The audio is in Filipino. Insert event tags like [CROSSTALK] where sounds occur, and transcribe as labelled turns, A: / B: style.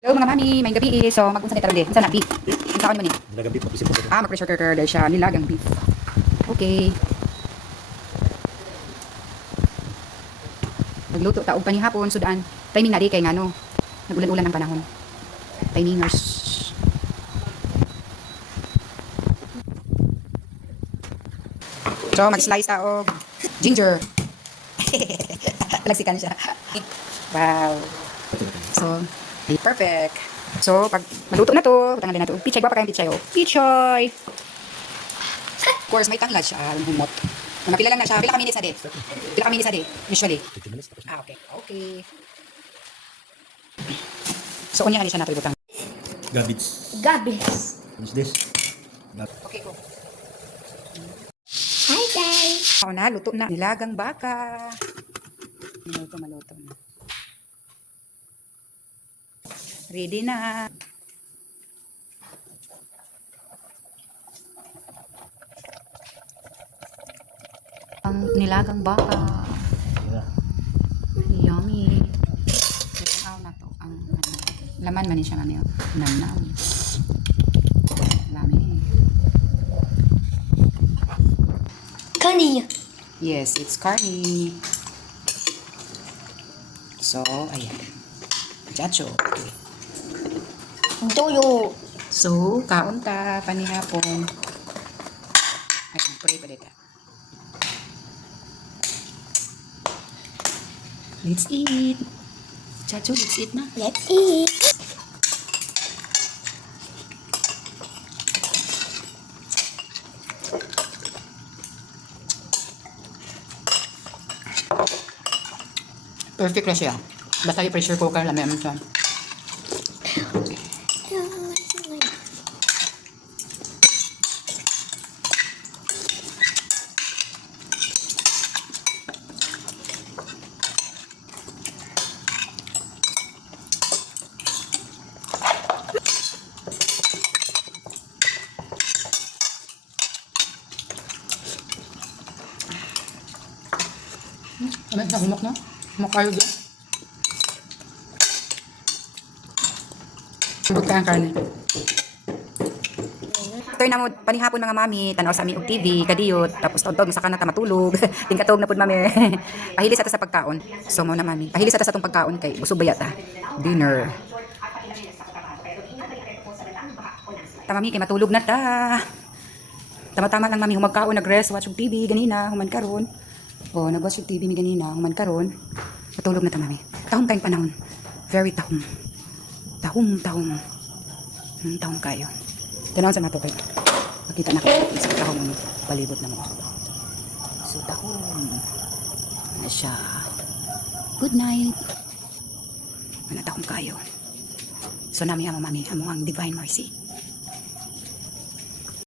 A: Hello mga mami, may gabi eh. So, mag-unsa ni taron di? Unsa na beef? Unsa ka ni?
B: Nilagang beef, mag-isip ko.
A: Ah, mag-pressure cooker dahil siya nilagang beef. Okay. Nagluto ta og panihapon sudaan. Timing na di kay ngano. Nagulan-ulan ang panahon. Timingers. So, mag-slice ta og ginger. [LAUGHS] Lagsikan siya. Wow. So, perfect. So, pag maluto na to, tangan din na to. Pichay, ba pa kayong pichay? Oh. Pichay! Of course, may tanglad siya. Ang humot. Mga pila lang na siya. Pila ka minutes na di? Pila ka minutes na di? Usually.
B: 15 minutes. Tapos,
A: Ah, okay. Okay. So, unya ka ni siya nato ibutang.
B: garbage.
C: Gabis.
B: What's this? Gab-
A: Okay, go.
C: Hi guys.
A: Ako na, luto na. Nilagang baka. Maluto, maluto na. Ready na. Ang nilagang baka.
B: Yeah.
A: Yummy. Ito na to. Ang ano, laman man siya mami. oh. Nam nam. Lami.
C: Kani.
A: Yes, it's carne. So, ayan. Chacho. Okay.
C: Doyo.
A: So, kaon ta panihapon. Ay, pray pa dito. Let's eat. Chacho, let's eat na.
C: Let's eat.
A: Perfect na siya. Basta yung pressure cooker lang meron siya. Ano na humok na? Humok kayo dyan? Humok ka ang karne. Ito na mo, panihapon mga mami, tanaw sa aming TV, kadiyot, tapos tawag sa kana matulog. [LAUGHS] Tingkatog na pud mami. [LAUGHS] Pahili sa ta sa pagkaon. So mo na mami. Pahili sa ta sa tong pagkaon kay busog bayat ta. Dinner. Ta mami kay matulog na ta. Tama-tama lang mami humagkaon nag-rest watch TV ganina human karon. Oh, nag-watch og TV mi ganina human karon. Matulog na ta mami. Tahom kayong panahon. Very tahom. Tahom tahom. Hmm, tahom kayo. Tanaw sa nato kay. Makita na kayo sa tahom mo palibot na mo. So tahom. Na siya. Good night. Manatahom kayo. So nami ang mami, amo ang divine mercy.